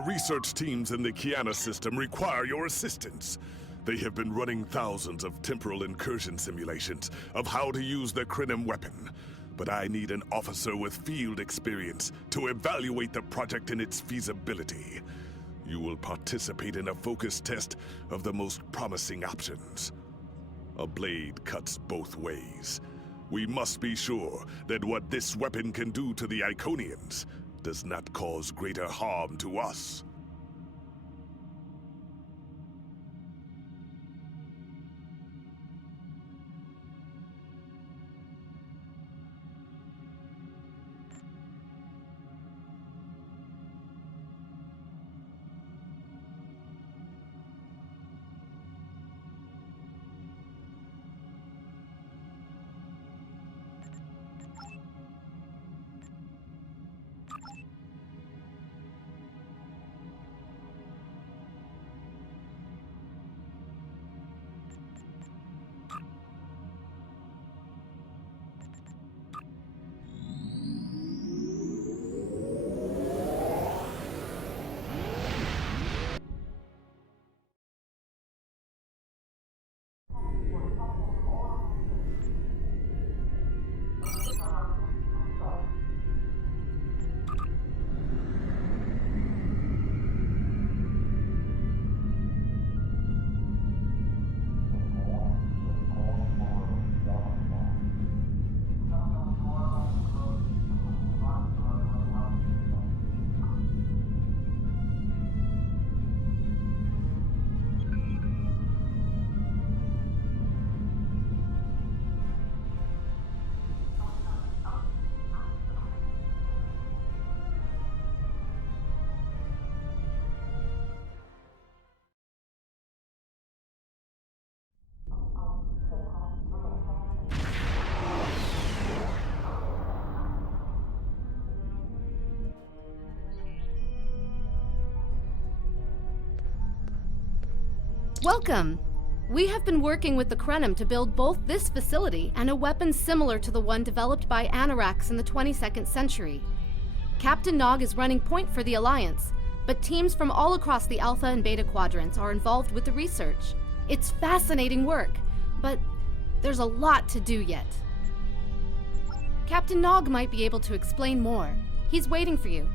The research teams in the Kiana system require your assistance. They have been running thousands of temporal incursion simulations of how to use the Krenim weapon. But I need an officer with field experience to evaluate the project and its feasibility. You will participate in a focus test of the most promising options. A blade cuts both ways. We must be sure that what this weapon can do to the Iconians does not cause greater harm to us. Welcome! We have been working with the Krenim to build both this facility and a weapon similar to the one developed by Anarax in the 22nd century. Captain Nog is running point for the Alliance, but teams from all across the Alpha and Beta quadrants are involved with the research. It's fascinating work, but there's a lot to do yet. Captain Nog might be able to explain more. He's waiting for you.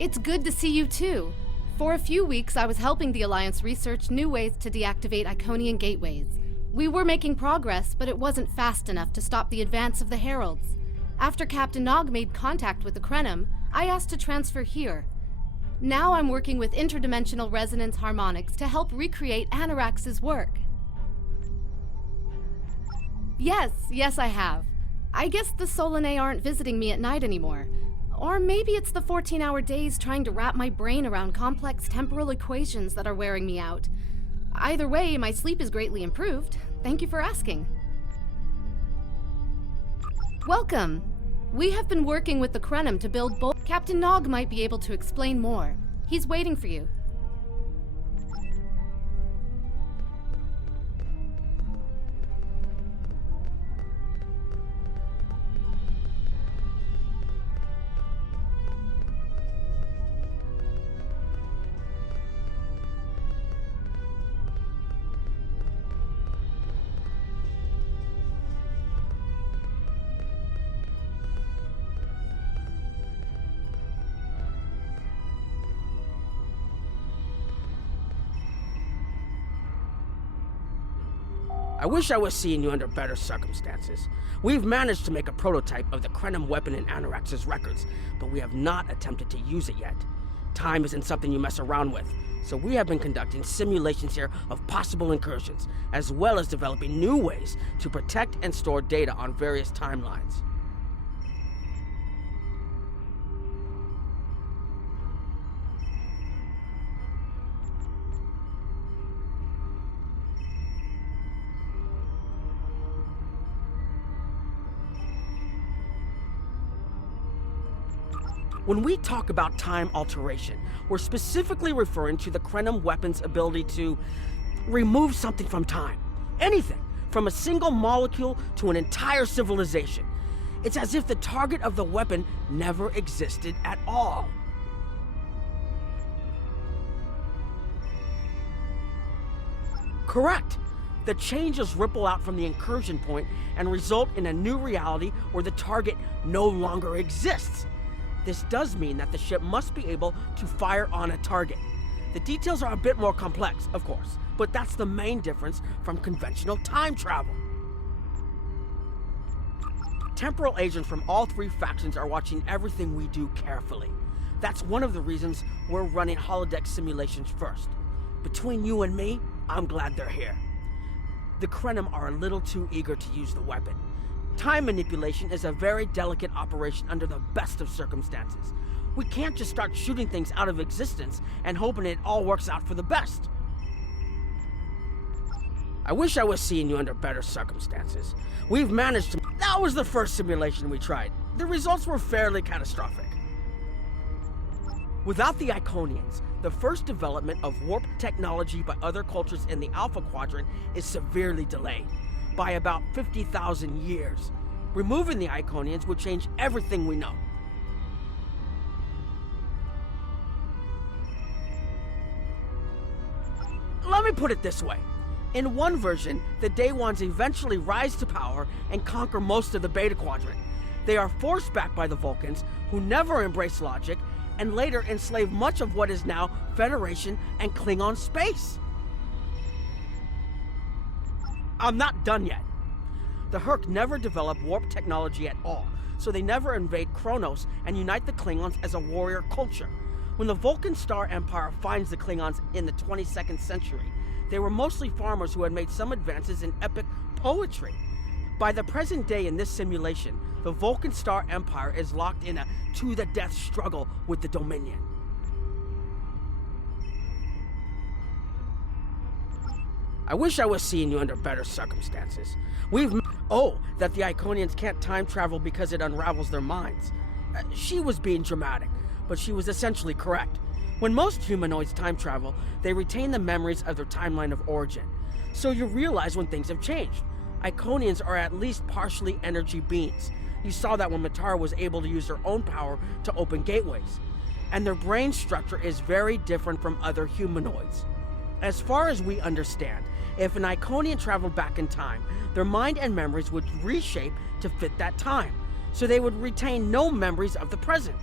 It's good to see you too. For a few weeks, I was helping the Alliance research new ways to deactivate Iconian gateways. We were making progress, but it wasn't fast enough to stop the advance of the Heralds. After Captain Nog made contact with the Krenim, I asked to transfer here. Now I'm working with interdimensional resonance harmonics to help recreate Anarax's work. Yes, I have. I guess the Solanae aren't visiting me at night anymore. Or maybe it's the 14-hour days trying to wrap my brain around complex temporal equations that are wearing me out. Either way, my sleep is greatly improved. Thank you for asking. Welcome! We have been working with the Krenim to build both. Captain Nog might be able to explain more. He's waiting for you. I wish I was seeing you under better circumstances. We've managed to make a prototype of the Krenim weapon in Anarax's records, but we have not attempted to use it yet. Time isn't something you mess around with, so we have been conducting simulations here of possible incursions, as well as developing new ways to protect and store data on various timelines. When we talk about time alteration, we're specifically referring to the Krenim weapon's ability to remove something from time. Anything, from a single molecule to an entire civilization. It's as if the target of the weapon never existed at all. Correct. The changes ripple out from the incursion point and result in a new reality where the target no longer exists. This does mean that the ship must be able to fire on a target. The details are a bit more complex, of course, but that's the main difference from conventional time travel. Temporal agents from all three factions are watching everything we do carefully. That's one of the reasons we're running holodeck simulations first. Between you and me, I'm glad they're here. The Krenim are a little too eager to use the weapon. Time manipulation is a very delicate operation under the best of circumstances. We can't just start shooting things out of existence and hoping it all works out for the best. I wish I was seeing you under better circumstances. We've managed to... That was the first simulation we tried. The results were fairly catastrophic. Without the Iconians, the first development of warp technology by other cultures in the Alpha Quadrant is severely delayed, by about 50,000 years. Removing the Iconians would change everything we know. Let me put it this way. In one version, the Day Ones eventually rise to power and conquer most of the Beta Quadrant. They are forced back by the Vulcans, who never embrace logic, and later enslave much of what is now Federation and Klingon space. I'm not done yet. The Herc never developed warp technology at all, so they never invade Kronos and unite the Klingons as a warrior culture. When the Vulcan Star Empire finds the Klingons in the 22nd century, they were mostly farmers who had made some advances in epic poetry. By the present day in this simulation, the Vulcan Star Empire is locked in a to-the-death struggle with the Dominion. I wish I was seeing you under better circumstances. That the Iconians can't time travel because it unravels their minds. She was being dramatic, but she was essentially correct. When most humanoids time travel, they retain the memories of their timeline of origin. So you realize when things have changed. Iconians are at least partially energy beings. You saw that when Matara was able to use her own power to open gateways. And their brain structure is very different from other humanoids. As far as we understand, if an Iconian traveled back in time, their mind and memories would reshape to fit that time, so they would retain no memories of the present.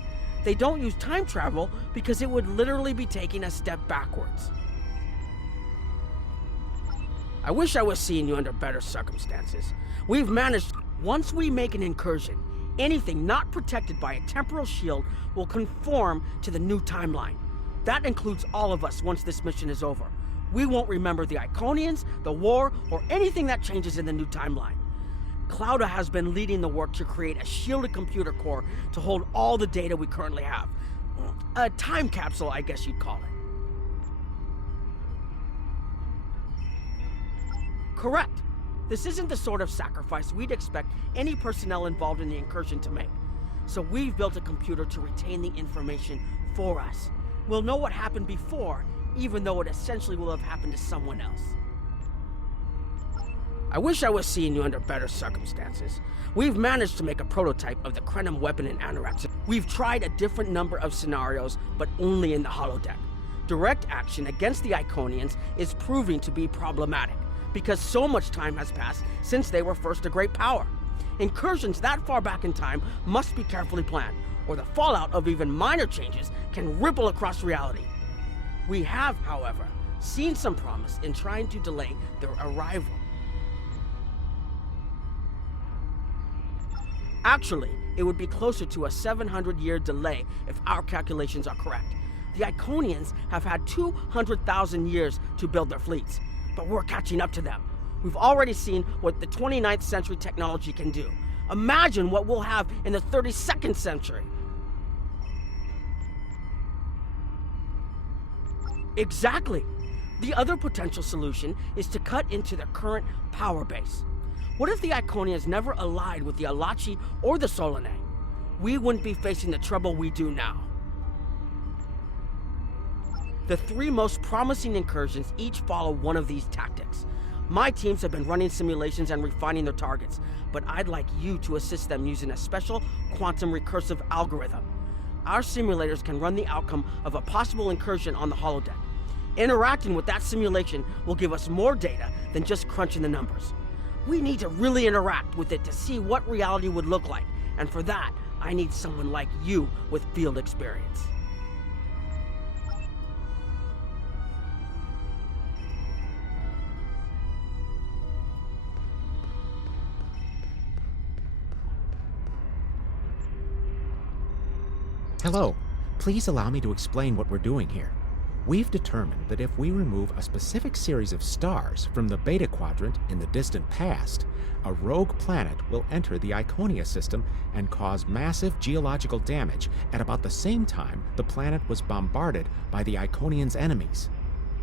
They don't use time travel because it would literally be taking a step backwards. I wish I was seeing you under better circumstances. We've managed... Once we make an incursion, anything not protected by a temporal shield will conform to the new timeline. That includes all of us once this mission is over. We won't remember the Iconians, the war, or anything that changes in the new timeline. Clouda has been leading the work to create a shielded computer core to hold all the data we currently have. A time capsule, I guess you'd call it. Correct. This isn't the sort of sacrifice we'd expect any personnel involved in the incursion to make. So we've built a computer to retain the information for us. We'll know what happened before, even though it essentially will have happened to someone else. I wish I was seeing you under better circumstances. We've managed to make a prototype of the Krenim weapon in Anorax. We've tried a different number of scenarios, but only in the holodeck. Direct action against the Iconians is proving to be problematic, because so much time has passed since they were first a great power. Incursions that far back in time must be carefully planned, or the fallout of even minor changes can ripple across reality. We have, however, seen some promise in trying to delay their arrival. Actually, it would be closer to a 700-year delay if our calculations are correct. The Iconians have had 200,000 years to build their fleets, but we're catching up to them. We've already seen what the 29th century technology can do. Imagine what we'll have in the 32nd century. Exactly. The other potential solution is to cut into their current power base. What if the Iconians never allied with the Alachi or the Solanae? We wouldn't be facing the trouble we do now. The three most promising incursions each follow one of these tactics. My teams have been running simulations and refining their targets, but I'd like you to assist them using a special quantum recursive algorithm. Our simulators can run the outcome of a possible incursion on the holodeck. Interacting with that simulation will give us more data than just crunching the numbers. We need to really interact with it to see what reality would look like, and for that, I need someone like you with field experience. Hello. Please allow me to explain what we're doing here. We've determined that if we remove a specific series of stars from the Beta Quadrant in the distant past, a rogue planet will enter the Iconia system and cause massive geological damage at about the same time the planet was bombarded by the Iconian's enemies.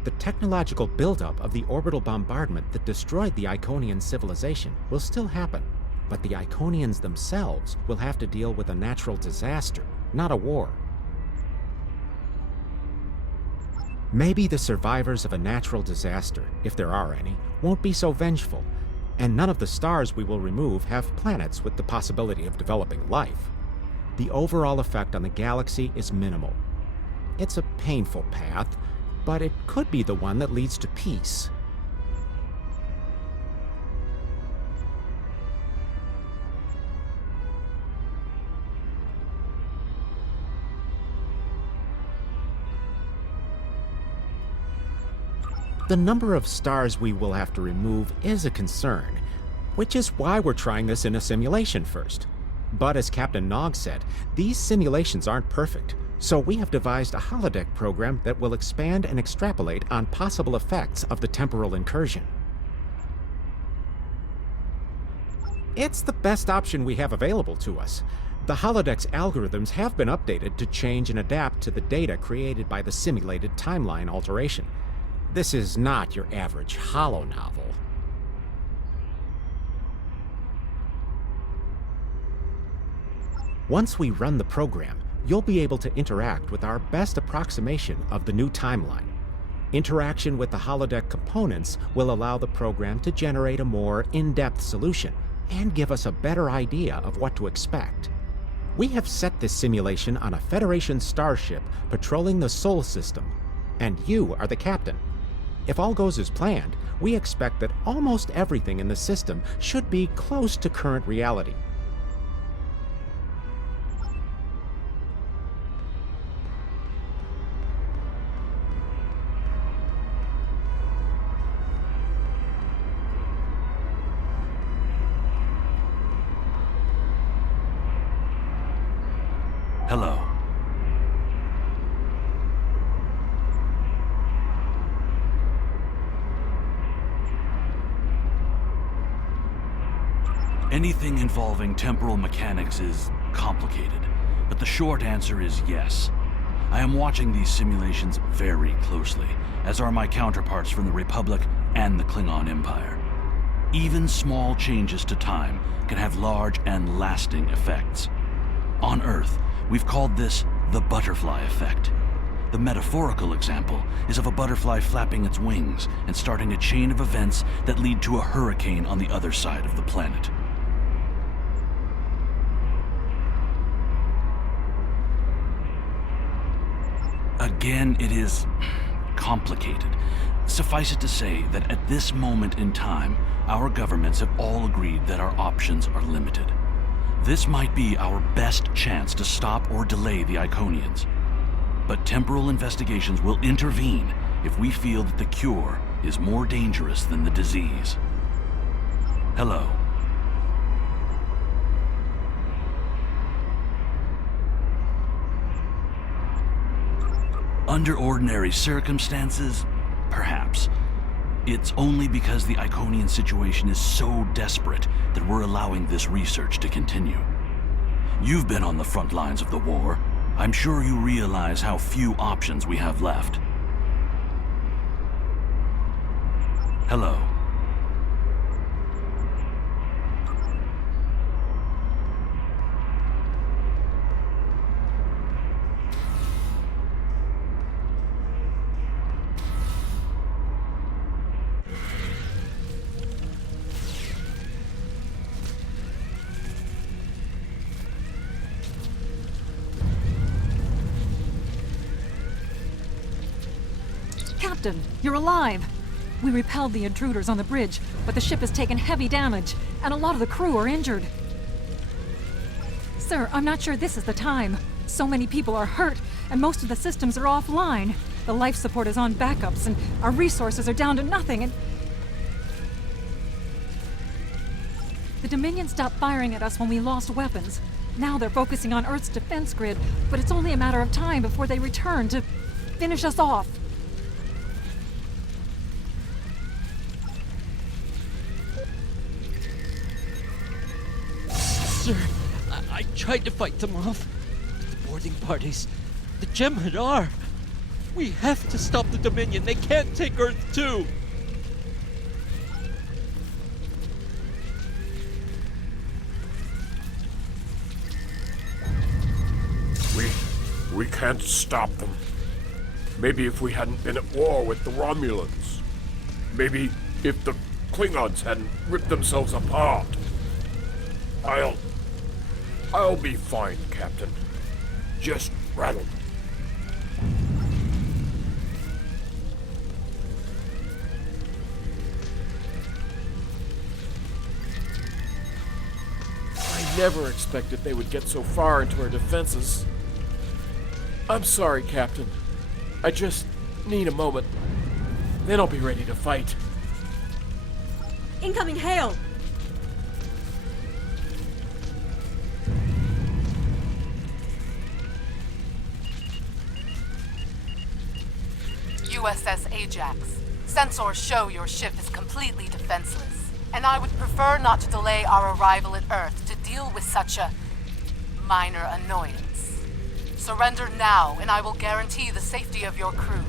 The technological buildup of the orbital bombardment that destroyed the Iconian civilization will still happen, but the Iconians themselves will have to deal with a natural disaster, not a war. Maybe the survivors of a natural disaster, if there are any, won't be so vengeful, and none of the stars we will remove have planets with the possibility of developing life. The overall effect on the galaxy is minimal. It's a painful path, but it could be the one that leads to peace. The number of stars we will have to remove is a concern, which is why we're trying this in a simulation first. But as Captain Nog said, these simulations aren't perfect, so we have devised a holodeck program that will expand and extrapolate on possible effects of the temporal incursion. It's the best option we have available to us. The holodeck's algorithms have been updated to change and adapt to the data created by the simulated timeline alteration. This is not your average holo novel. Once we run the program, you'll be able to interact with our best approximation of the new timeline. Interaction with the holodeck components will allow the program to generate a more in-depth solution and give us a better idea of what to expect. We have set this simulation on a Federation starship patrolling the Sol system, and you are the captain. If all goes as planned, we expect that almost everything in the system should be close to current reality. Hello. Anything involving temporal mechanics is complicated, but the short answer is yes. I am watching these simulations very closely, as are my counterparts from the Republic and the Klingon Empire. Even small changes to time can have large and lasting effects. On Earth, we've called this the butterfly effect. The metaphorical example is of a butterfly flapping its wings and starting a chain of events that lead to a hurricane on the other side of the planet. Again, it is complicated. Suffice it to say that at this moment in time, our governments have all agreed that our options are limited. This might be our best chance to stop or delay the Iconians. But temporal investigations will intervene if we feel that the cure is more dangerous than the disease. Hello. Under ordinary circumstances, perhaps. It's only because the Iconian situation is so desperate that we're allowing this research to continue. You've been on the front lines of the war. I'm sure you realize how few options we have left. Hello. Captain, you're alive! We repelled the intruders on the bridge, but the ship has taken heavy damage, and a lot of the crew are injured. Sir, I'm not sure this is the time. So many people are hurt, and most of the systems are offline. The life support is on backups, and our resources are down to nothing, and... The Dominion stopped firing at us when we lost weapons. Now they're focusing on Earth's defense grid, but it's only a matter of time before they return to finish us off. Sir, I tried to fight them off. The boarding parties, the Jem'Hadar. We have to stop the Dominion. They can't take Earth too. We can't stop them. Maybe if we hadn't been at war with the Romulans. Maybe if the Klingons hadn't ripped themselves apart. I'll be fine, Captain. Just rattle. I never expected they would get so far into our defenses. I'm sorry, Captain. I just need a moment. Then I'll be ready to fight. Incoming hail! USS Ajax. Sensors show your ship is completely defenseless, and I would prefer not to delay our arrival at Earth to deal with such a minor annoyance. Surrender now, and I will guarantee the safety of your crew.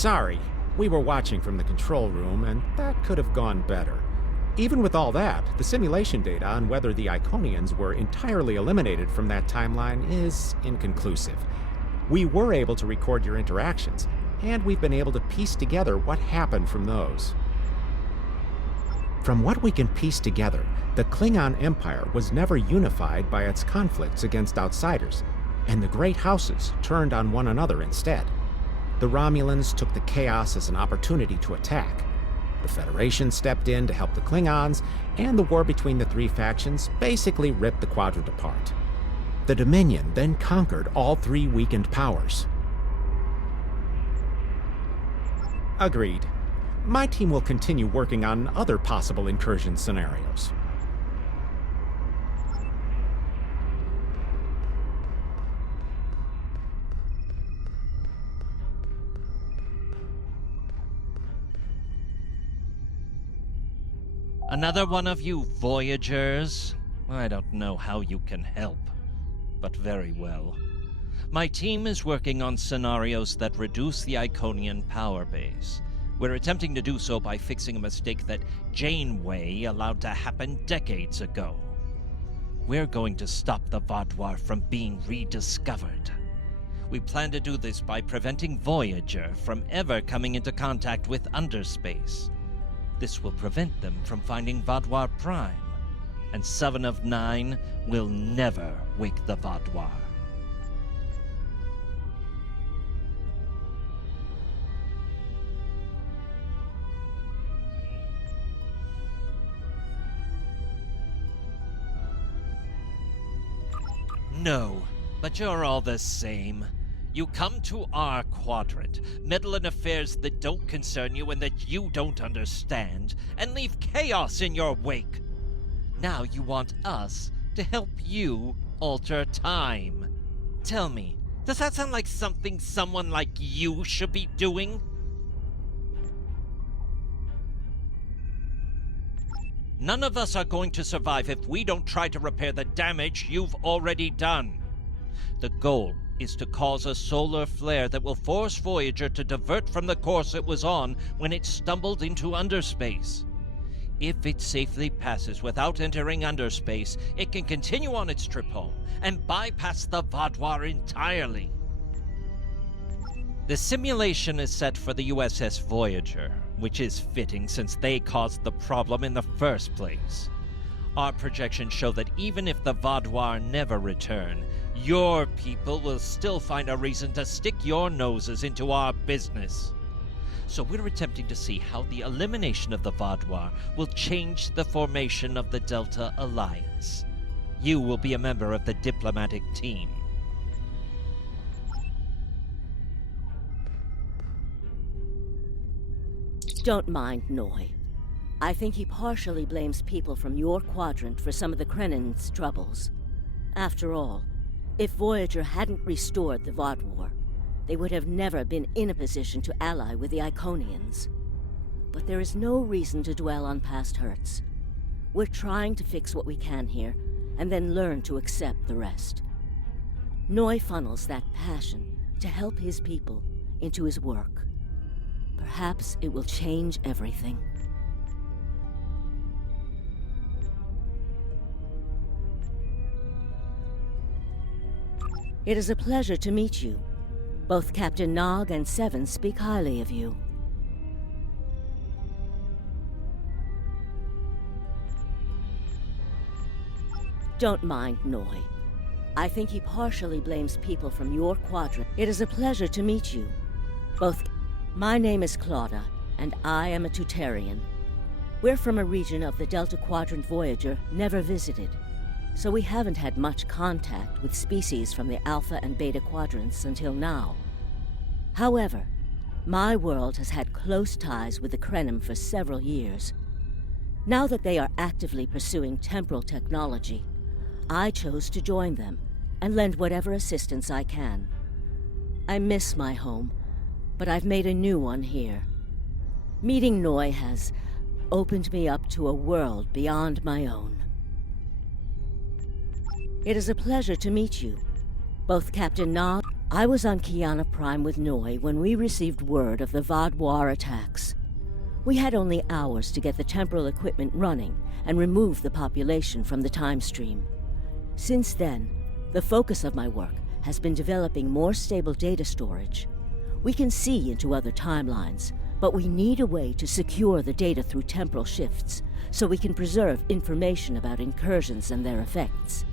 Sorry, we were watching from the control room, and that could have gone better. Even with all that, the simulation data on whether the Iconians were entirely eliminated from that timeline is inconclusive. We were able to record your interactions, and we've been able to piece together what happened from those. From what we can piece together, the Klingon Empire was never unified by its conflicts against outsiders, and the great houses turned on one another instead. The Romulans took the chaos as an opportunity to attack. The Federation stepped in to help the Klingons, and the war between the three factions basically ripped the quadrant apart. The Dominion then conquered all three weakened powers. Agreed. My team will continue working on other possible incursion scenarios. Another one of you Voyagers? I don't know how you can help, but very well. My team is working on scenarios that reduce the Iconian power base. We're attempting to do so by fixing a mistake that Janeway allowed to happen decades ago. We're going to stop the Vaadwaur from being rediscovered. We plan to do this by preventing Voyager from ever coming into contact with underspace. This will prevent them from finding Vaadwaur Prime, and 7 of 9 will never wake the Vaadwaur. No, but you're all the same. You come to our quadrant, meddle in affairs that don't concern you and that you don't understand, and leave chaos in your wake. Now you want us to help you alter time. Tell me, does that sound like something someone like you should be doing? None of us are going to survive if we don't try to repair the damage you've already done. The goal is to cause a solar flare that will force Voyager to divert from the course it was on when it stumbled into underspace. If it safely passes without entering underspace, it can continue on its trip home and bypass the Vaadwaur entirely. The simulation is set for the USS Voyager, which is fitting since they caused the problem in the first place. Our projections show that even if the Vaadwaur never return, your people will still find a reason to stick your noses into our business. So we're attempting to see how the elimination of the Vaadwaur will change the formation of the Delta Alliance. You will be a member of the diplomatic team. Don't mind Noi. I think he partially blames people from your quadrant for some of the Krennin's troubles. After all, if Voyager hadn't restored the Vaadwaur, they would have never been in a position to ally with the Iconians. But there is no reason to dwell on past hurts. We're trying to fix what we can here, and then learn to accept the rest. Noi funnels that passion to help his people into his work. Perhaps it will change everything. It is a pleasure to meet you. Both Captain Nog and Seven speak highly of you. Don't mind Noi. I think he partially blames people from your quadrant. It is a pleasure to meet you. Both. My name is Claudia, and I am a Tutarian. We're from a region of the Delta Quadrant Voyager never visited, so we haven't had much contact with species from the Alpha and Beta quadrants until now. However, my world has had close ties with the Krenim for several years. Now that they are actively pursuing temporal technology, I chose to join them and lend whatever assistance I can. I miss my home, but I've made a new one here. Meeting Noi has opened me up to a world beyond my own. It is a pleasure to meet you. Both Captain Nog. I was on Kiana Prime with Noi when we received word of the Vaadwaur attacks. We had only hours to get the temporal equipment running and remove the population from the time stream. Since then, the focus of my work has been developing more stable data storage. We can see into other timelines, but we need a way to secure the data through temporal shifts, so we can preserve information about incursions and their effects.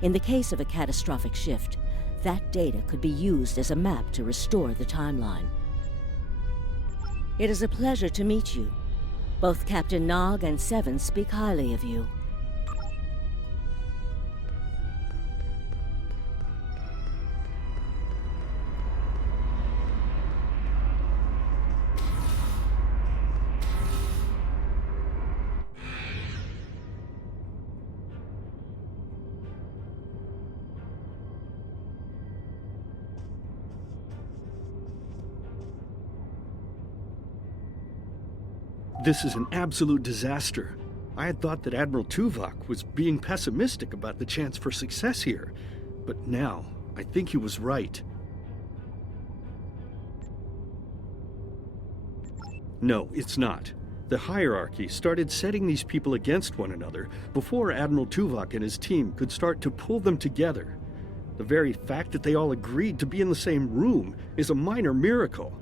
In the case of a catastrophic shift, that data could be used as a map to restore the timeline. It is a pleasure to meet you. Both Captain Nog and Seven speak highly of you. This is an absolute disaster. I had thought that Admiral Tuvok was being pessimistic about the chance for success here, but now I think he was right. No, it's not. The hierarchy started setting these people against one another before Admiral Tuvok and his team could start to pull them together. The very fact that they all agreed to be in the same room is a minor miracle.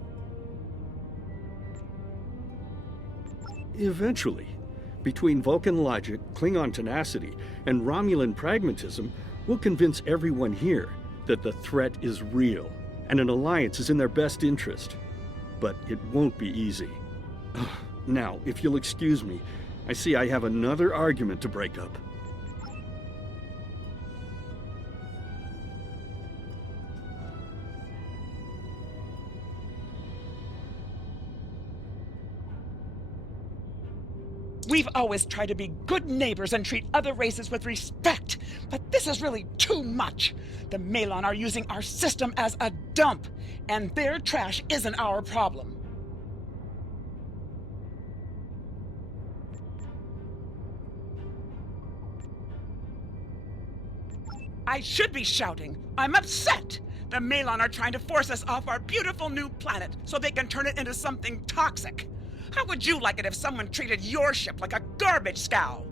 Eventually, between Vulcan logic, Klingon tenacity, and Romulan pragmatism, we'll convince everyone here that the threat is real and an alliance is in their best interest. But it won't be easy. Now, if you'll excuse me, I see I have another argument to break up. We've always tried to be good neighbors and treat other races with respect, but this is really too much. The Malon are using our system as a dump, and their trash isn't our problem. I should be shouting. I'm upset. The Malon are trying to force us off our beautiful new planet so they can turn it into something toxic. How would you like it if someone treated your ship like a garbage scow?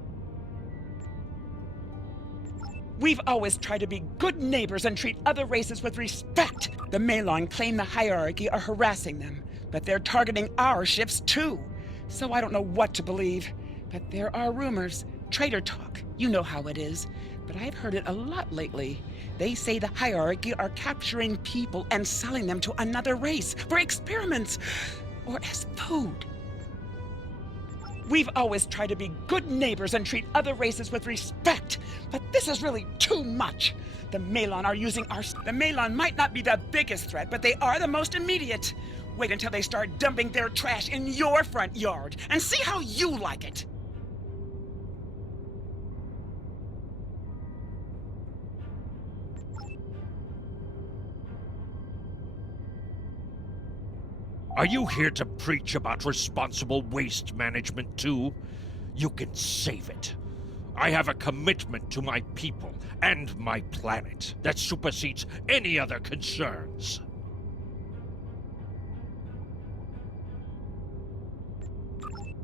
We've always tried to be good neighbors and treat other races with respect. The Malon claim the hierarchy are harassing them, but they're targeting our ships too. So I don't know what to believe. But there are rumors, traitor talk, you know how it is. But I've heard it a lot lately. They say the hierarchy are capturing people and selling them to another race for experiments or as food. We've always tried to be good neighbors and treat other races with respect, but this is really too much. The Malon are using our... The Malon might not be the biggest threat, but they are the most immediate. Wait until they start dumping their trash in your front yard and see how you like it. Are you here to preach about responsible waste management too? You can save it. I have a commitment to my people and my planet that supersedes any other concerns.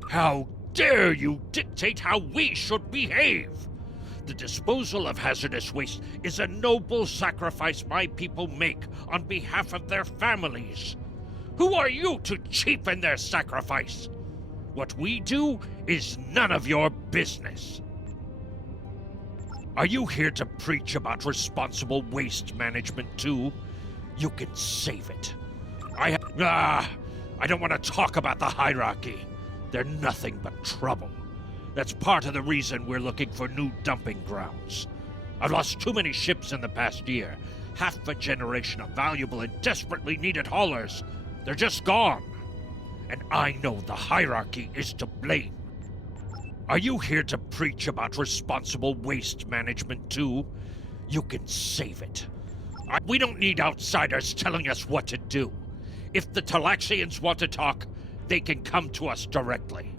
How dare you dictate how we should behave? The disposal of hazardous waste is a noble sacrifice my people make on behalf of their families. Who are you to cheapen their sacrifice? What we do is none of your business. Are you here to preach about responsible waste management too? You can save it. I don't want to talk about the hierarchy. They're nothing but trouble. That's part of the reason we're looking for new dumping grounds. I've lost too many ships in the past year. Half a generation of valuable and desperately needed haulers. They're just gone. And I know the hierarchy is to blame. Are you here to preach about responsible waste management too? You can save it. We don't need outsiders telling us what to do. If the Talaxians want to talk, they can come to us directly.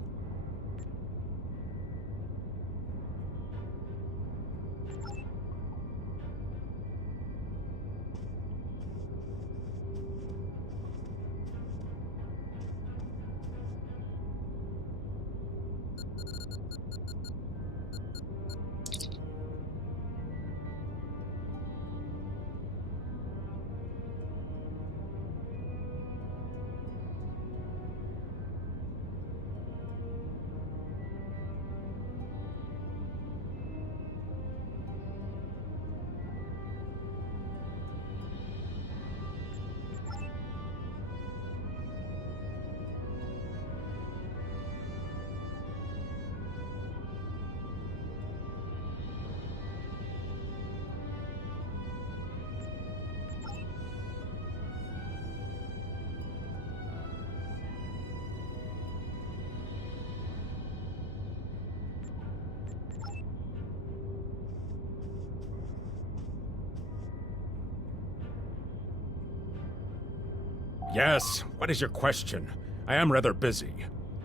Yes, what is your question? I am rather busy.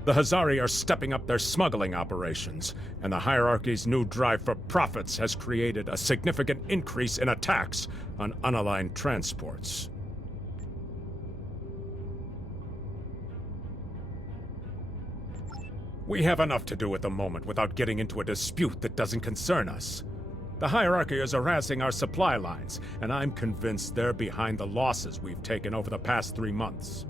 The Hazari are stepping up their smuggling operations, and the hierarchy's new drive for profits has created a significant increase in attacks on unaligned transports. We have enough to do at the moment without getting into a dispute that doesn't concern us. The hierarchy is harassing our supply lines, and I'm convinced they're behind the losses we've taken over the past 3 months.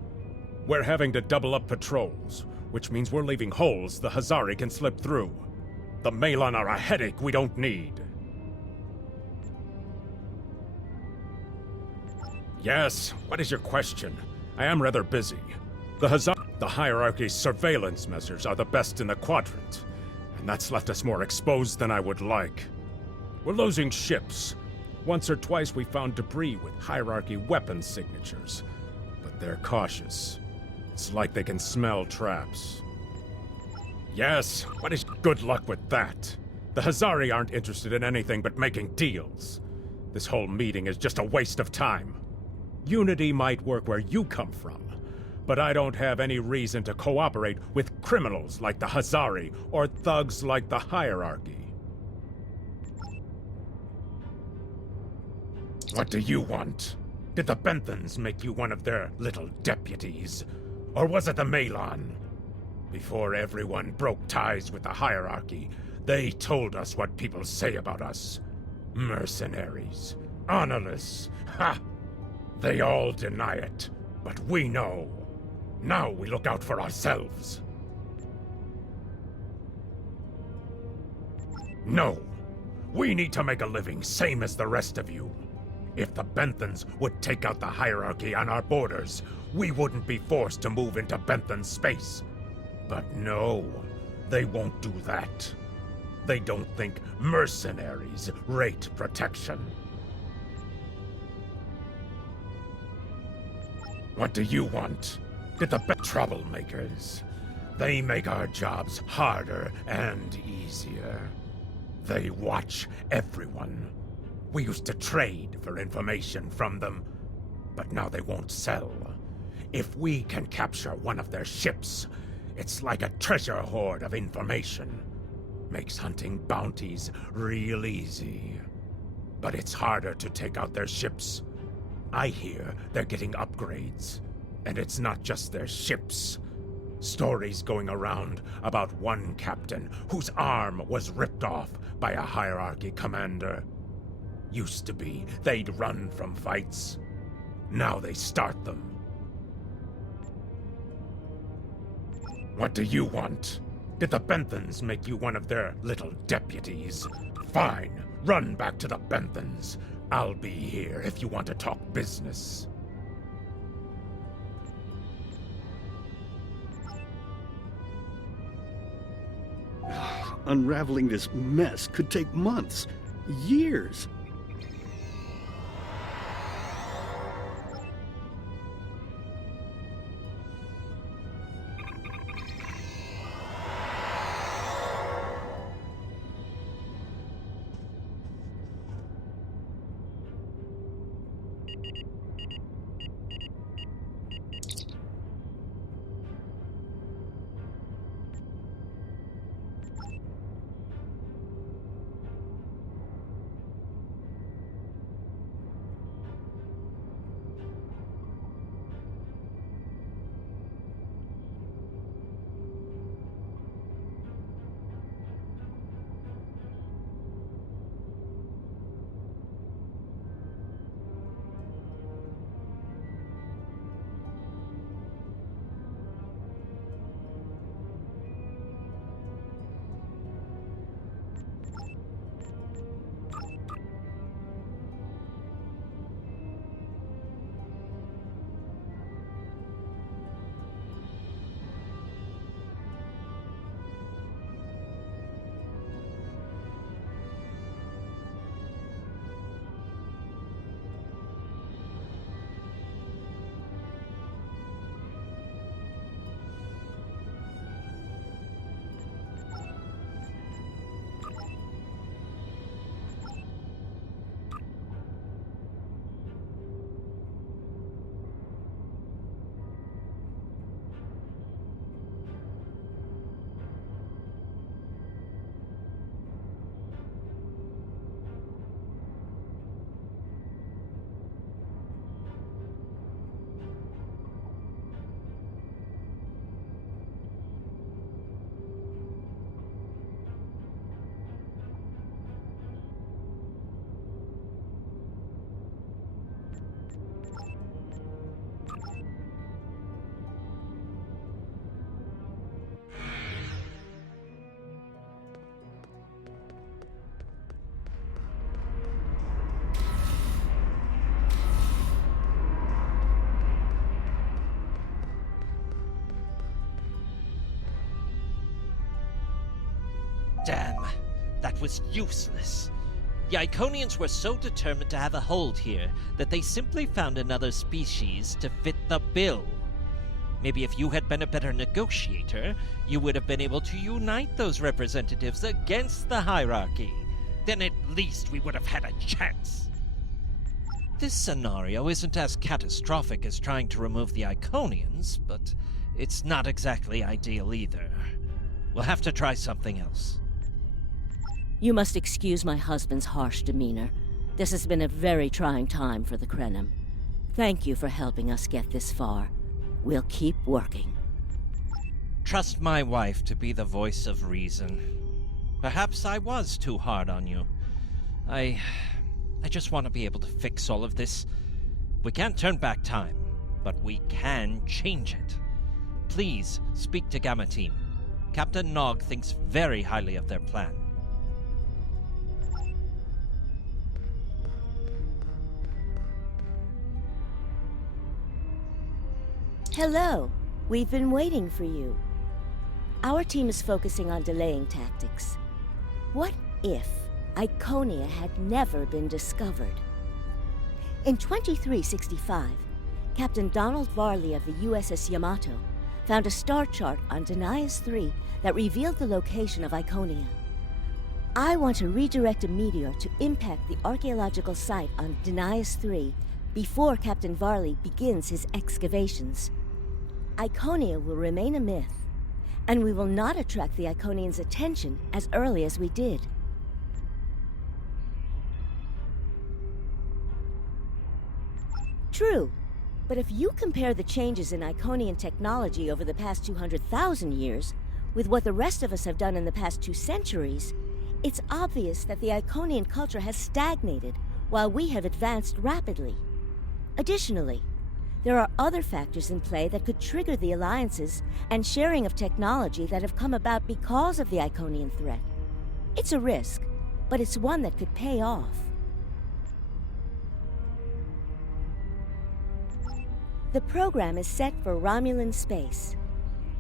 We're having to double up patrols, which means we're leaving holes the Hazari can slip through. The Malon are a headache we don't need. Yes, what is your question? I am rather busy. The hierarchy's surveillance measures are the best in the quadrant, and that's left us more exposed than I would like. We're losing ships. Once or twice we found debris with hierarchy weapon signatures, but they're cautious. It's like they can smell traps. Yes, what is good luck with that? The Hazari aren't interested in anything but making deals. This whole meeting is just a waste of time. Unity might work where you come from, but I don't have any reason to cooperate with criminals like the Hazari or thugs like the hierarchy. What do you want? Did the Benthans make you one of their little deputies? Or was it the Malon? Before everyone broke ties with the hierarchy, they told us what people say about us. Mercenaries. Honorless. Ha! They all deny it, but we know. Now we look out for ourselves. No. We need to make a living, same as the rest of you. If the Benthans would take out the hierarchy on our borders, we wouldn't be forced to move into Benthan space. But no, they won't do that. They don't think mercenaries rate protection. What do you want? Did the troublemakers? They make our jobs harder and easier. They watch everyone. We used to trade for information from them, but now they won't sell. If we can capture one of their ships, it's like a treasure hoard of information. Makes hunting bounties real easy. But it's harder to take out their ships. I hear they're getting upgrades. And it's not just their ships. Stories going around about one captain whose arm was ripped off by a hierarchy commander. Used to be, they'd run from fights. Now they start them. What do you want? Did the Benthans make you one of their little deputies? Fine, run back to the Benthans. I'll be here if you want to talk business. Unraveling this mess could take months, years. Damn, that was useless. The Iconians were so determined to have a hold here that they simply found another species to fit the bill. Maybe if you had been a better negotiator, you would have been able to unite those representatives against the hierarchy. Then at least we would have had a chance. This scenario isn't as catastrophic as trying to remove the Iconians, but it's not exactly ideal either. We'll have to try something else. You must excuse my husband's harsh demeanor. This has been a very trying time for the Krenim. Thank you for helping us get this far. We'll keep working. Trust my wife to be the voice of reason. Perhaps I was too hard on you. I just want to be able to fix all of this. We can't turn back time, but we can change it. Please speak to Gamma Team. Captain Nog thinks very highly of their plan. Hello. We've been waiting for you. Our team is focusing on delaying tactics. What if Iconia had never been discovered? In 2365, Captain Donald Varley of the USS Yamato found a star chart on Denias 3 that revealed the location of Iconia. I want to redirect a meteor to impact the archaeological site on Denias 3 before Captain Varley begins his excavations. Iconia will remain a myth, and we will not attract the Iconians' attention as early as we did. True, but if you compare the changes in Iconian technology over the past 200,000 years with what the rest of us have done in the past 2 centuries, it's obvious that the Iconian culture has stagnated while we have advanced rapidly. Additionally, there are other factors in play that could trigger the alliances and sharing of technology that have come about because of the Iconian threat. It's a risk, but it's one that could pay off. The program is set for Romulan space.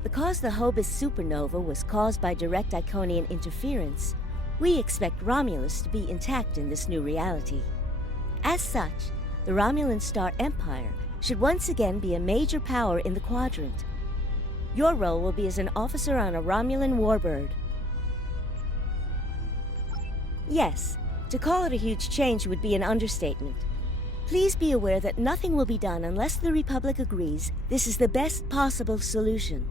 Because the Hobus supernova was caused by direct Iconian interference, we expect Romulus to be intact in this new reality. As such, the Romulan Star Empire should once again be a major power in the quadrant. Your role will be as an officer on a Romulan warbird. Yes, to call it a huge change would be an understatement. Please be aware that nothing will be done unless the Republic agrees this is the best possible solution.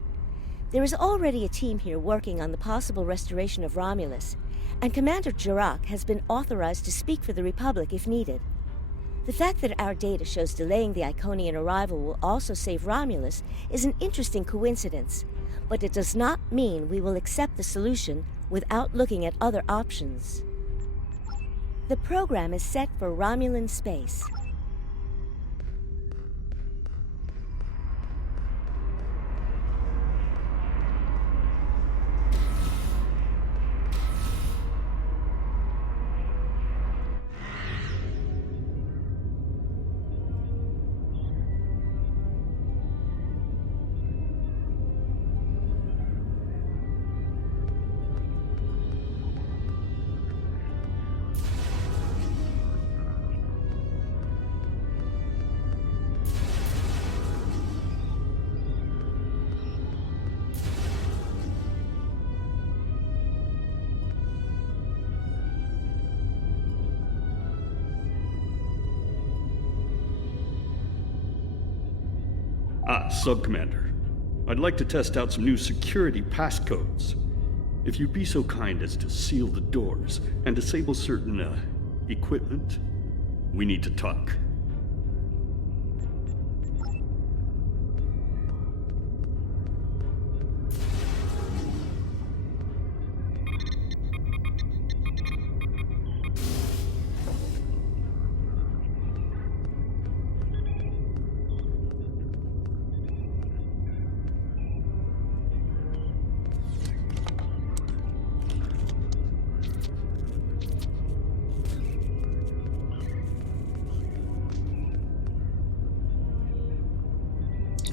There is already a team here working on the possible restoration of Romulus, and Commander Jirak has been authorized to speak for the Republic if needed. The fact that our data shows delaying the Iconian arrival will also save Romulus is an interesting coincidence, but it does not mean we will accept the solution without looking at other options. The program is set for Romulan space. Sub-Commander. I'd like to test out some new security passcodes. If you'd be so kind as to seal the doors and disable certain, equipment, we need to talk.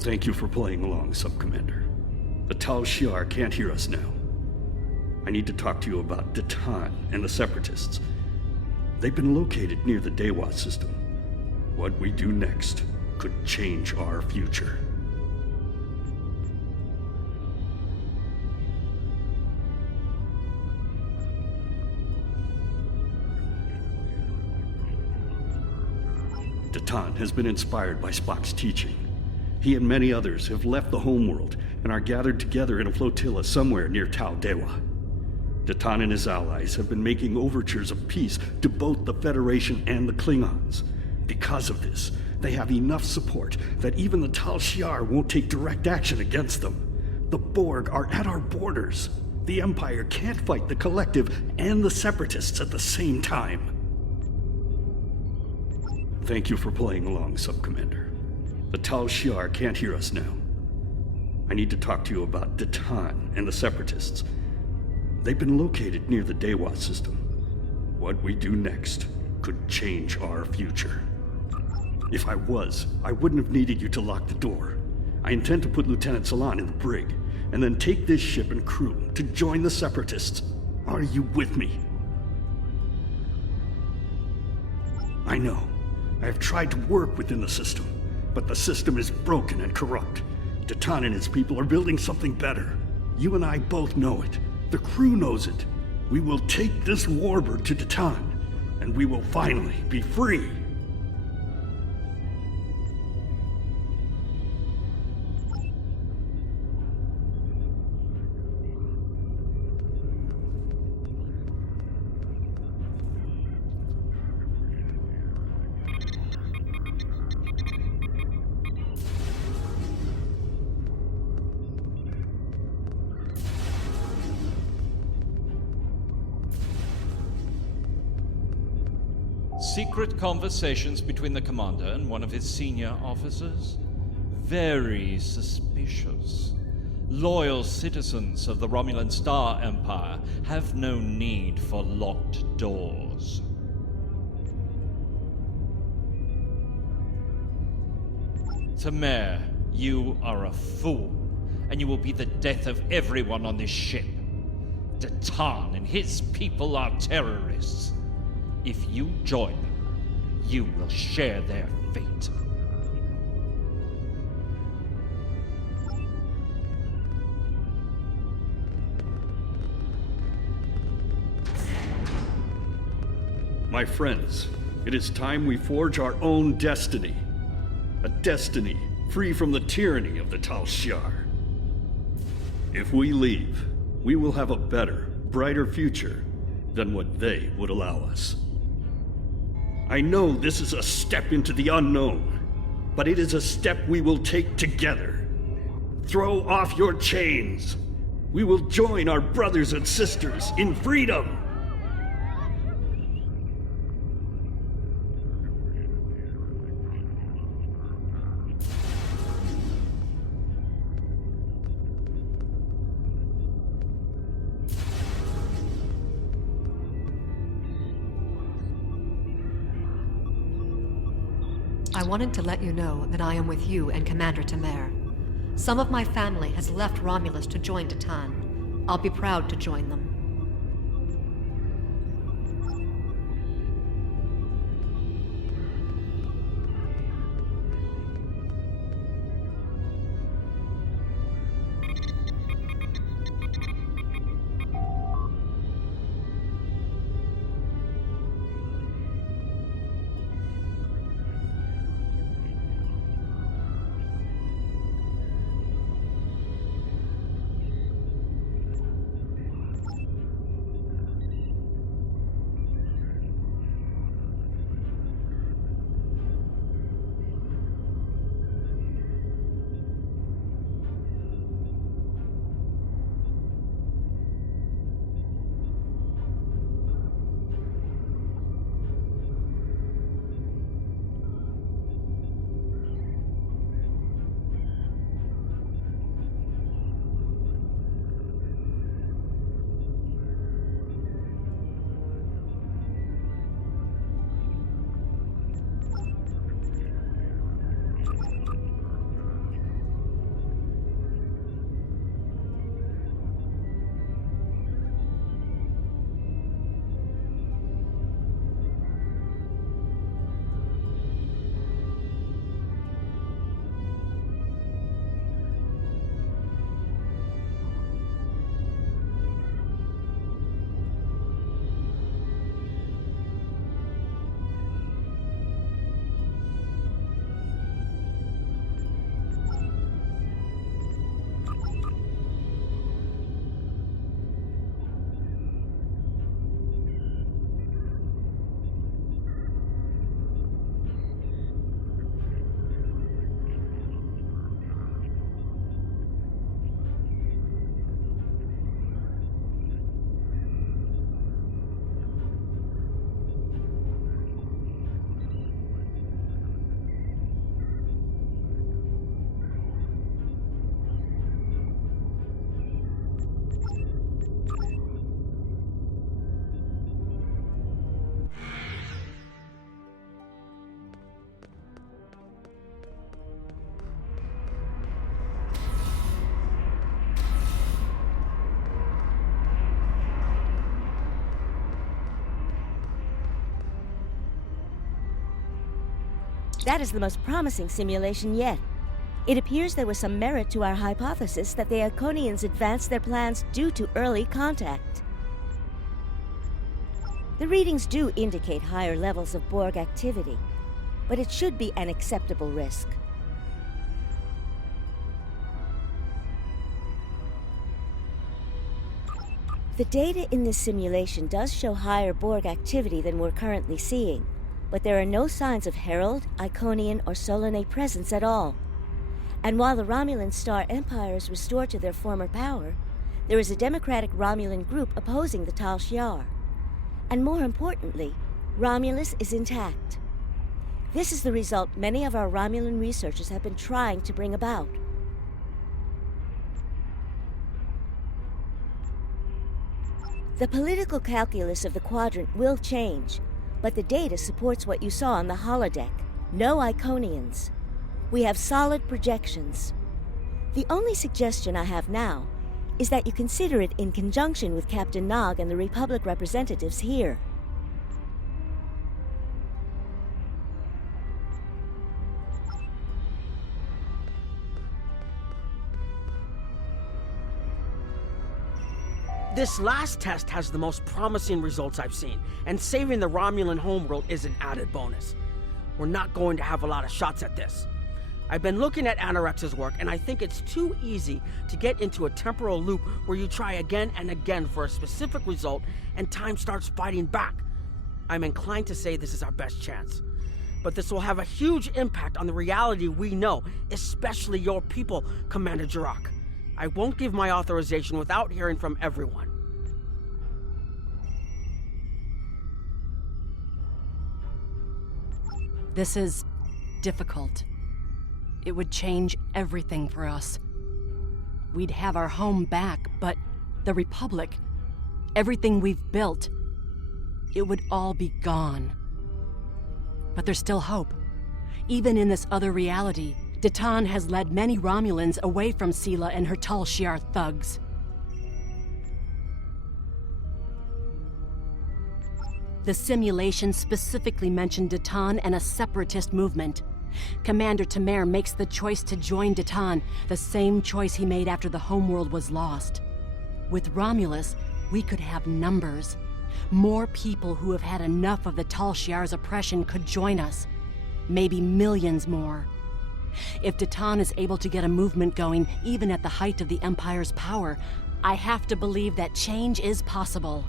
Thank you for playing along, Sub-Commander. The Tal Shiar can't hear us now. I need to talk to you about Datan and the Separatists. They've been located near the Dewa system. What we do next could change our future. Datan has been inspired by Spock's teaching. He and many others have left the homeworld and are gathered together in a flotilla somewhere near Tal Dewa. Datan and his allies have been making overtures of peace to both the Federation and the Klingons. Because of this, they have enough support that even the Tal Shiar won't take direct action against them. The Borg are at our borders. The Empire can't fight the Collective and the Separatists at the same time. Thank you for playing along, Sub-Commander. The Tal Shiar can't hear us now. I need to talk to you about Datan and the Separatists. They've been located near the Dewa system. What we do next could change our future. If I wouldn't have needed you to lock the door. I intend to put Lieutenant Salan in the brig, and then take this ship and crew to join the Separatists. Are you with me? I know. I have tried to work within the system, but the system is broken and corrupt. Datan and his people are building something better. You and I both know it. The crew knows it. We will take this warbird to Datan, and we will finally be free. Secret conversations between the commander and one of his senior officers? Very suspicious. Loyal citizens of the Romulan Star Empire have no need for locked doors. Tamer, you are a fool, and you will be the death of everyone on this ship. Datan and his people are terrorists. If you join them, you will share their fate. My friends, it is time we forge our own destiny. A destiny free from the tyranny of the Tal Shiar. If we leave, we will have a better, brighter future than what they would allow us. I know this is a step into the unknown, but it is a step we will take together. Throw off your chains. We will join our brothers and sisters in freedom. I wanted to let you know that I am with you and Commander Tamer. Some of my family has left Romulus to join Datan. I'll be proud to join them. That is the most promising simulation yet. It appears there was some merit to our hypothesis that the Iconians advanced their plans due to early contact. The readings do indicate higher levels of Borg activity, but it should be an acceptable risk. The data in this simulation does show higher Borg activity than we're currently seeing, but there are no signs of Herald, Iconian, or Solanae presence at all. And while the Romulan Star Empire is restored to their former power, there is a democratic Romulan group opposing the Tal Shiar. And more importantly, Romulus is intact. This is the result many of our Romulan researchers have been trying to bring about. The political calculus of the Quadrant will change, but the data supports what you saw on the holodeck. No Iconians. We have solid projections. The only suggestion I have now is that you consider it in conjunction with Captain Nog and the Republic representatives here. This last test has the most promising results I've seen, and saving the Romulan homeworld is an added bonus. We're not going to have a lot of shots at this. I've been looking at Anorex's work, and I think it's too easy to get into a temporal loop where you try again and again for a specific result, and time starts fighting back. I'm inclined to say this is our best chance. But this will have a huge impact on the reality we know, especially your people, Commander Jirok. I won't give my authorization without hearing from everyone. This is difficult. It would change everything for us. We'd have our home back, but the Republic, everything we've built, it would all be gone. But there's still hope. Even in this other reality, Datan has led many Romulans away from Sela and her Tal Shiar thugs. The simulation specifically mentioned Datan and a separatist movement. Commander Tamer makes the choice to join Datan, the same choice he made after the homeworld was lost. With Romulus, we could have numbers. More people who have had enough of the Tal Shiar's oppression could join us. Maybe millions more. If Datan is able to get a movement going, even at the height of the Empire's power, I have to believe that change is possible.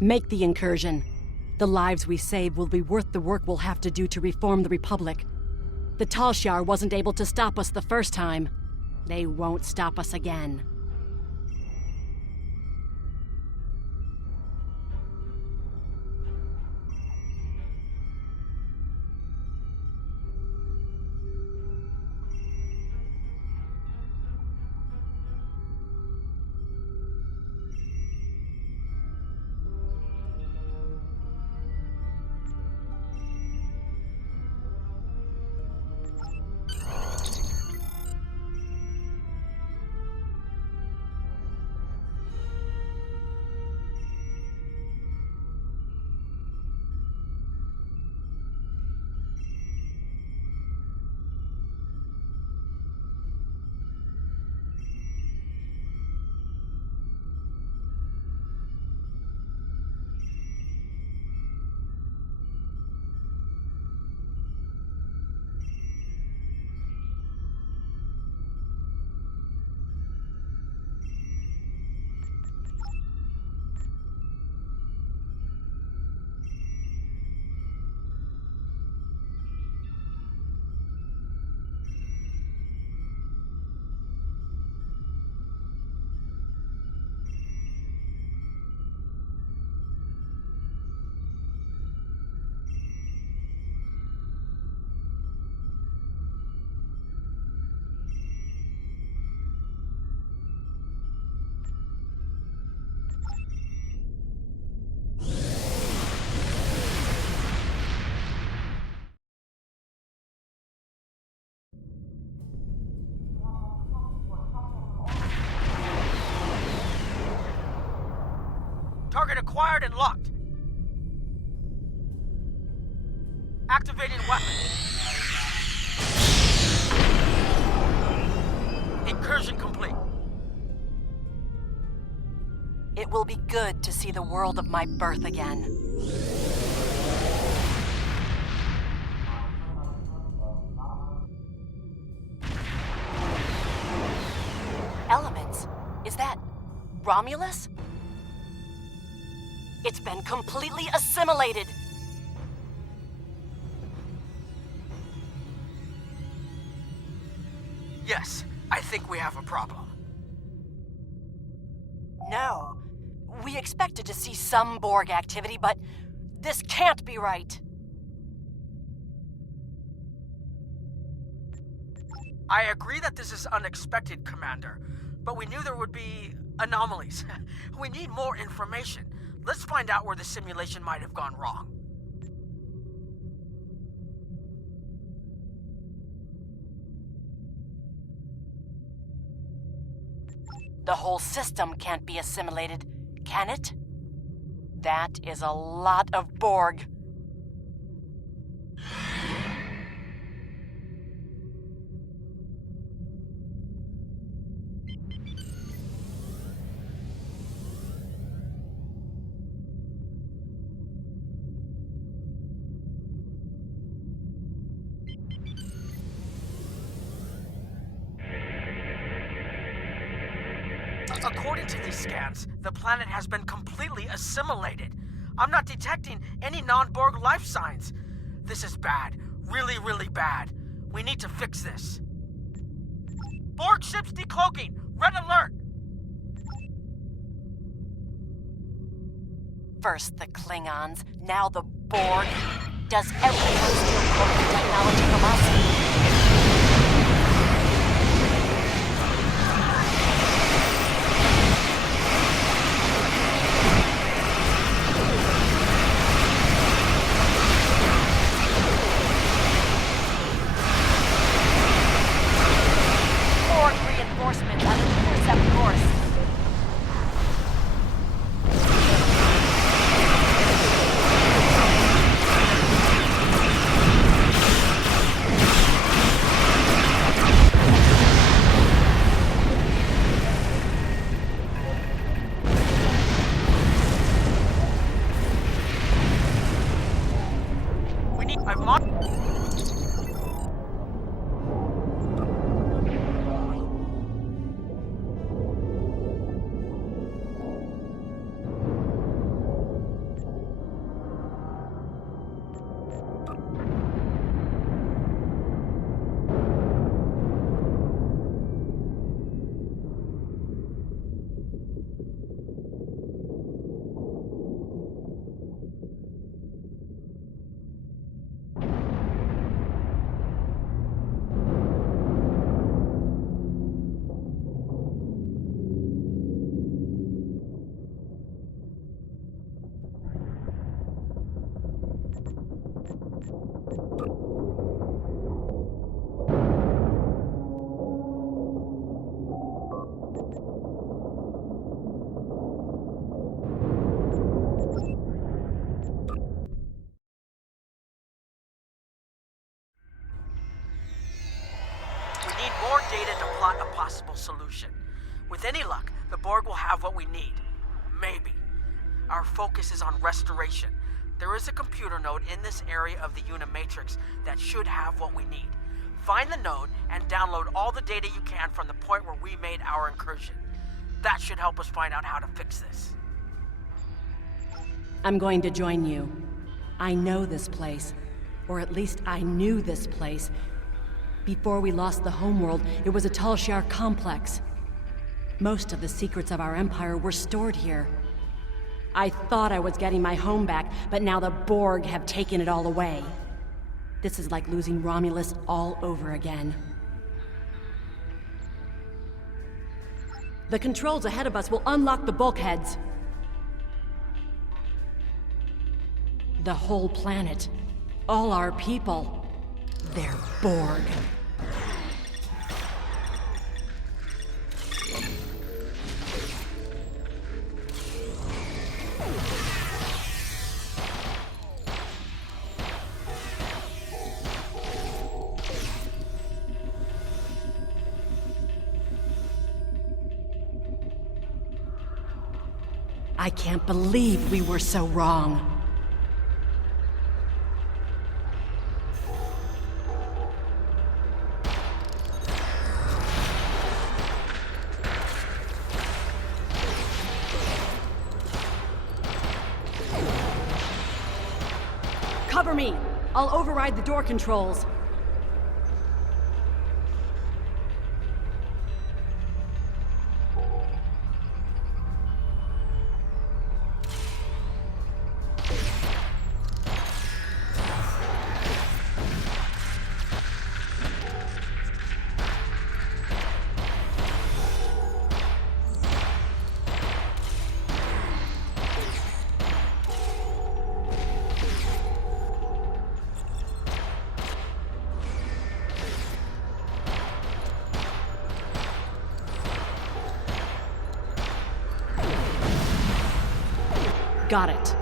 Make the incursion. The lives we save will be worth the work we'll have to do to reform the Republic. The Tal Shiar wasn't able to stop us the first time. They won't stop us again. Target acquired and locked. Activating weapon. Incursion complete. It will be good to see the world of my birth again. Elements? Is that Romulus? It's been completely assimilated. Yes, I think we have a problem. No. We expected to see some Borg activity, but this can't be right. I agree that this is unexpected, Commander, but we knew there would be anomalies. We need more information. Let's find out where the simulation might have gone wrong. The whole system can't be assimilated, can it? That is a lot of Borg. According to these scans, the planet has been completely assimilated. I'm not detecting any non-Borg life signs. This is bad. Really, really bad. We need to fix this. Borg ships decloaking! Red alert! First the Klingons, now the Borg. Does everyone steal cloaking technology from us? Reinforcement on an intercept course. Data to plot a possible solution. With any luck, the Borg will have what we need. Maybe. Our focus is on restoration. There is a computer node in this area of the Unimatrix that should have what we need. Find the node and download all the data you can from the point where we made our incursion. That should help us find out how to fix this. I'm going to join you. I know this place. Or at least I knew this place. Before we lost the homeworld, it was a Talshar complex. Most of the secrets of our empire were stored here. I thought I was getting my home back, but now the Borg have taken it all away. This is like losing Romulus all over again. The controls ahead of us will unlock the bulkheads. The whole planet. All our people. They're Borg. I can't believe we were so wrong. Cover me! I'll override the door controls. Got it.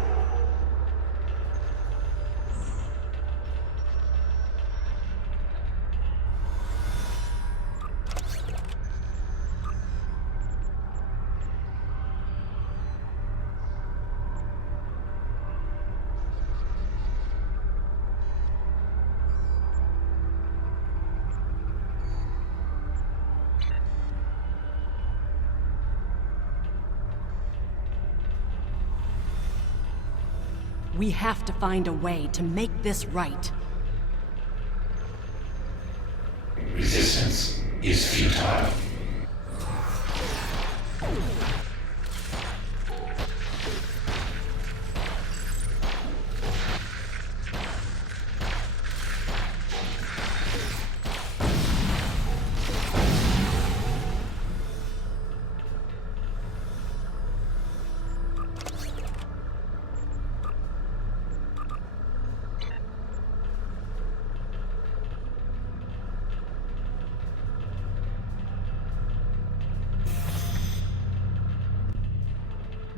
We have to find a way to make this right. Resistance is futile.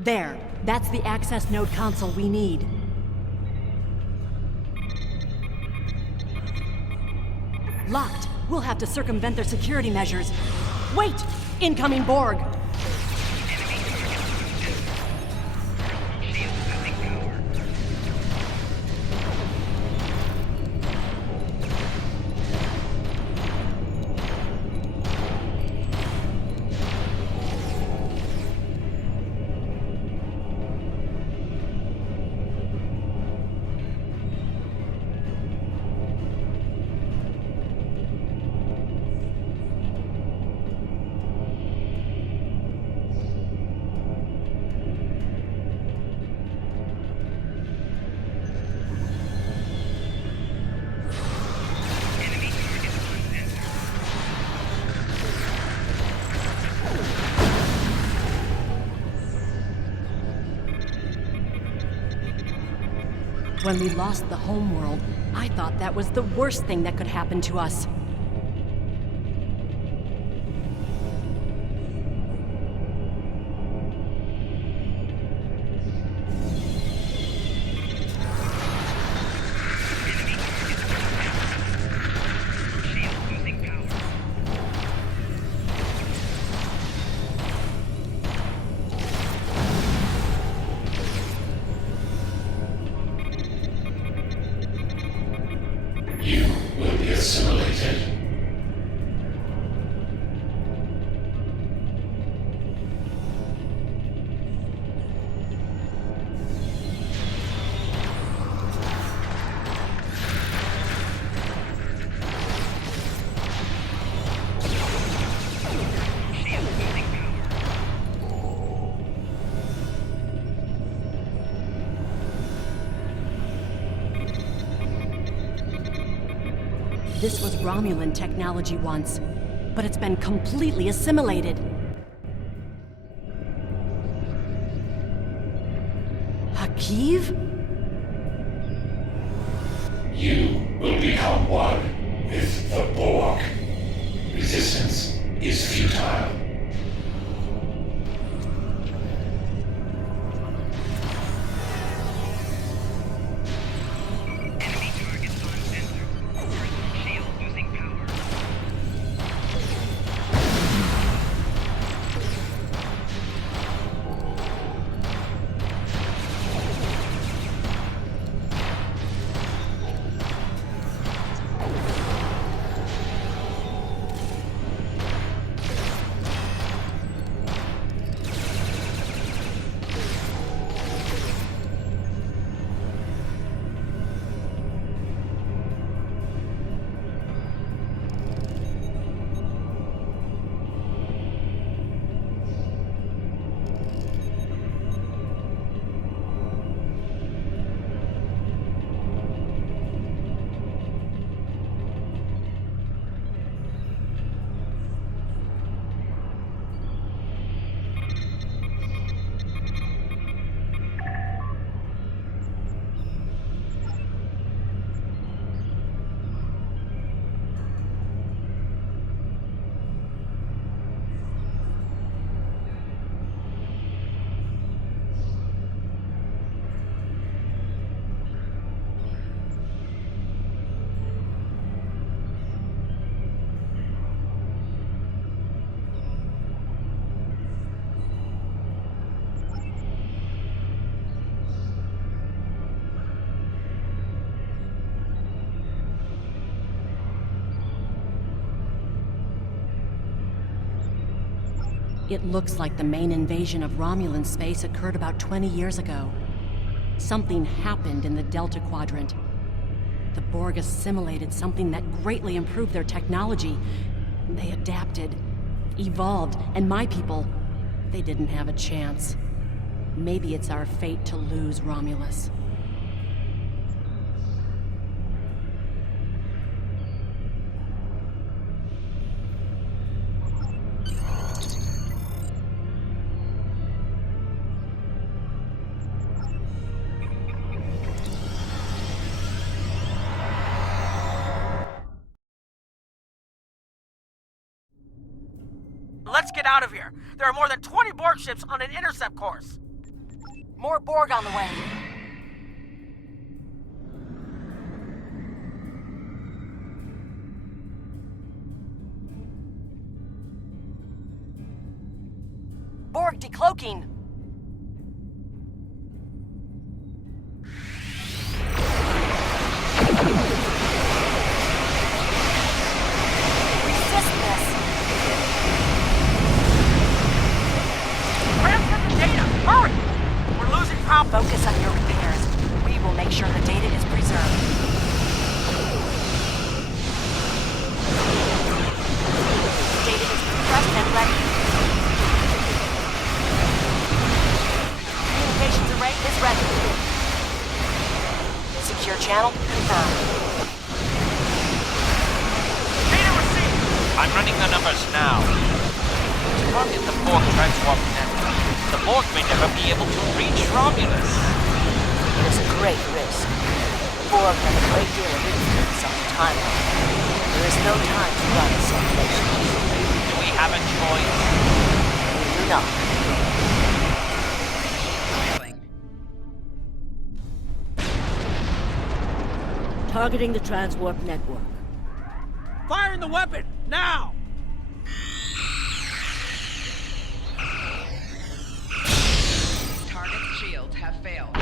There. That's the access node console we need. Locked. We'll have to circumvent their security measures. Wait! Incoming Borg! When we lost the homeworld, I thought that was the worst thing that could happen to us. This was Romulan technology once, but it's been completely assimilated. Hakiv? You will become one with the Borg. Resistance is futile. It looks like the main invasion of Romulan space occurred about 20 years ago. Something happened in the Delta Quadrant. The Borg assimilated something that greatly improved their technology. They adapted, evolved, and my people, they didn't have a chance. Maybe it's our fate to lose Romulus. Let's get out of here. There are more than 20 Borg ships on an intercept course. More Borg on the way. Borg decloaking. Resist this. Transfer the data! Hurry! We're losing power. Focus on your repairs. We will make sure the data is preserved. Data is compressed and ready. Communications array is ready. Secure channel confirmed. Data received! I'm running the numbers now. To target the Borg transwarp network, the Borg may never be able to reach Romulus. It is a great risk. The Borg have a great deal of influence on the timeline. There is no time to run simulation. Do we have a choice? We do not. Targeting the transwarp network. Firing the weapon! Now! Target shields have failed.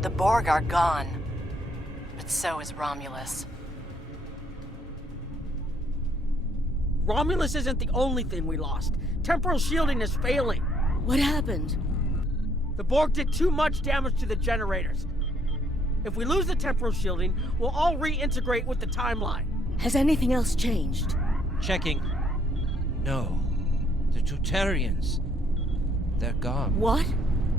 The Borg are gone. But so is Romulus. Romulus isn't the only thing we lost. Temporal shielding is failing. What happened? The Borg did too much damage to the generators. If we lose the temporal shielding, we'll all reintegrate with the timeline. Has anything else changed? Checking. No. The Tutarians. They're gone. What?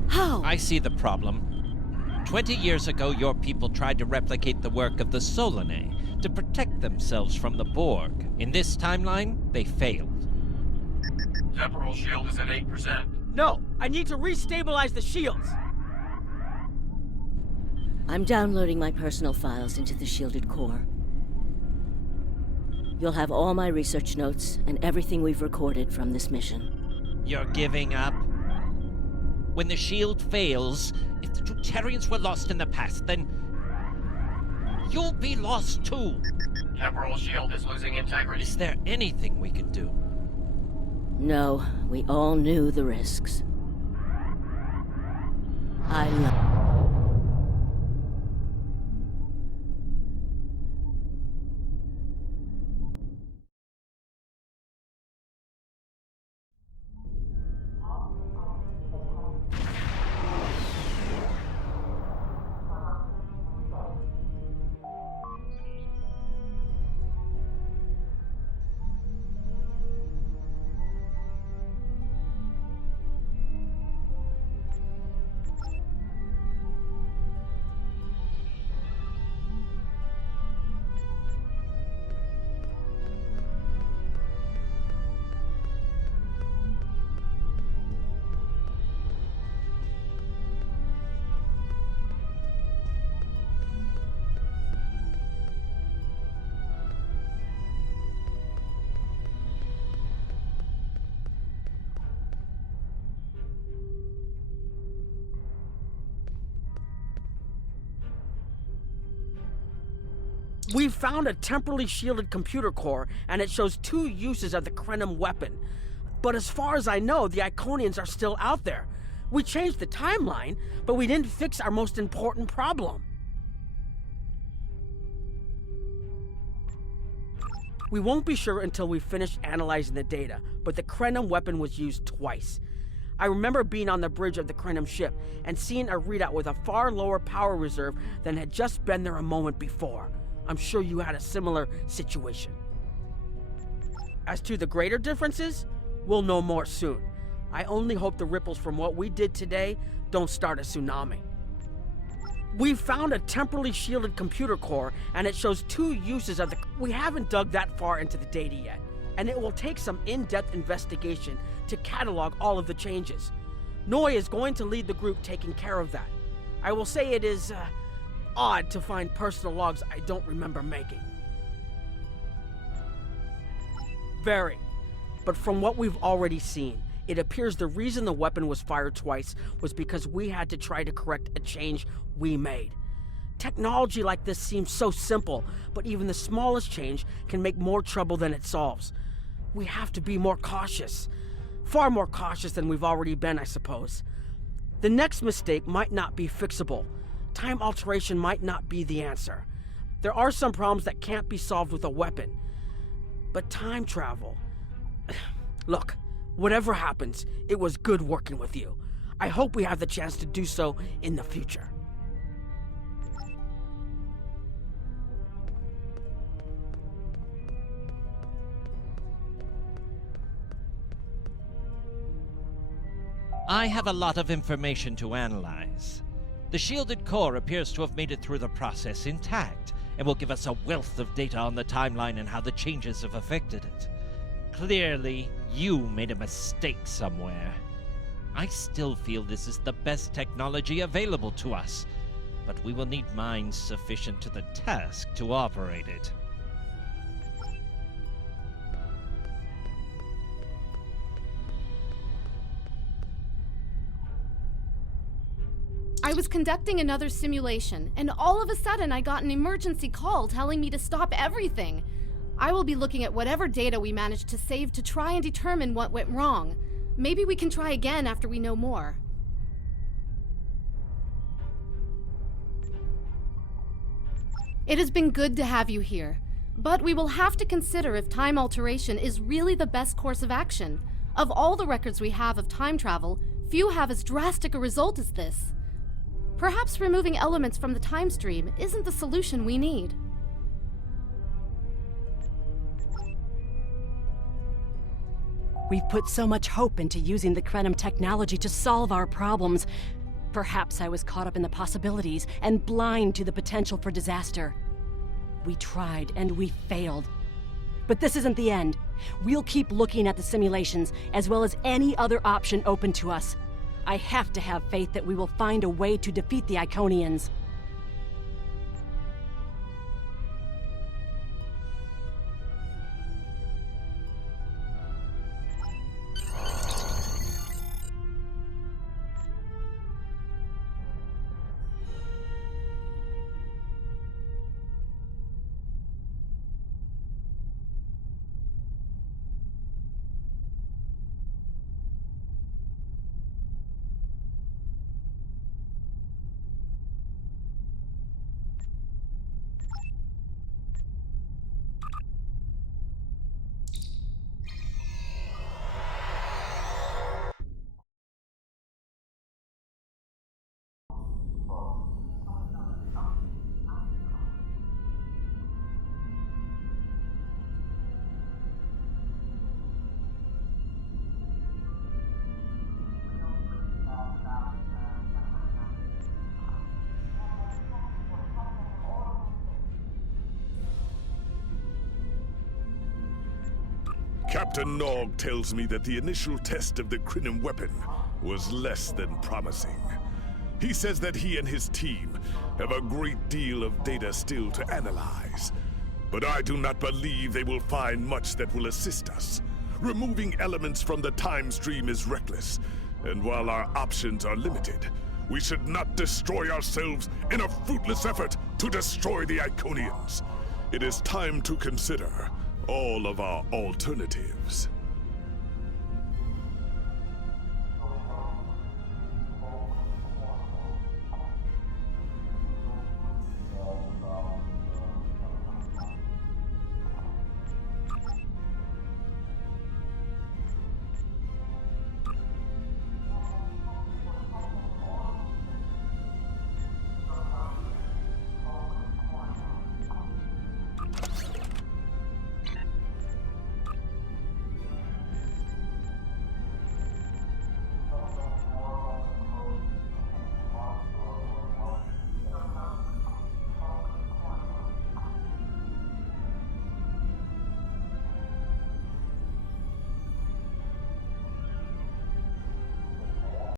How? I see the problem. 20 years ago, your people tried to replicate the work of the Solanae to protect themselves from the Borg. In this timeline, they failed. Temporal shield is at 8%. No, I need to restabilize the shields. I'm downloading my personal files into the shielded core. You'll have all my research notes and everything we've recorded from this mission. You're giving up? When the shield fails, if the Tutarians were lost in the past, then you'll be lost too. Temporal shield is losing integrity. Is there anything we can do? No, we all knew the risks. I love... We've found a temporally shielded computer core, and it shows 2 uses of the Krenim weapon. But as far as I know, the Iconians are still out there. We changed the timeline, but we didn't fix our most important problem. We won't be sure until we finish analyzing the data, but the Krenim weapon was used twice. I remember being on the bridge of the Krenim ship and seeing a readout with a far lower power reserve than had just been there a moment before. I'm sure you had a similar situation. As to the greater differences, we'll know more soon. I only hope the ripples from what we did today don't start a tsunami. We've found a temporally shielded computer core, and it shows 2 uses of the... We haven't dug that far into the data yet, and it will take some in-depth investigation to catalog all of the changes. Noi is going to lead the group taking care of that. I will say it is, odd to find personal logs I don't remember making. Very. But from what we've already seen, it appears the reason the weapon was fired twice was because we had to try to correct a change we made. Technology like this seems so simple, but even the smallest change can make more trouble than it solves. We have to be more cautious. Far more cautious than we've already been, I suppose. The next mistake might not be fixable. Time alteration might not be the answer. There are some problems that can't be solved with a weapon. But time travel... Look, whatever happens, it was good working with you. I hope we have the chance to do so in the future. I have a lot of information to analyze. The shielded core appears to have made it through the process intact, and will give us a wealth of data on the timeline and how the changes have affected it. Clearly, you made a mistake somewhere. I still feel this is the best technology available to us, but we will need minds sufficient to the task to operate it. I was conducting another simulation, and all of a sudden I got an emergency call telling me to stop everything. I will be looking at whatever data we managed to save to try and determine what went wrong. Maybe we can try again after we know more. It has been good to have you here, but we will have to consider if time alteration is really the best course of action. Of all the records we have of time travel, few have as drastic a result as this. Perhaps removing elements from the time stream isn't the solution we need. We've put so much hope into using the Krenim technology to solve our problems. Perhaps I was caught up in the possibilities and blind to the potential for disaster. We tried and we failed. But this isn't the end. We'll keep looking at the simulations as well as any other option open to us. I have to have faith that we will find a way to defeat the Iconians. Captain Nog tells me that the initial test of the Krenim weapon was less than promising. He says that he and his team have a great deal of data still to analyze. But I do not believe they will find much that will assist us. Removing elements from the time stream is reckless, and while our options are limited, we should not destroy ourselves in a fruitless effort to destroy the Iconians. It is time to consider all of our alternatives.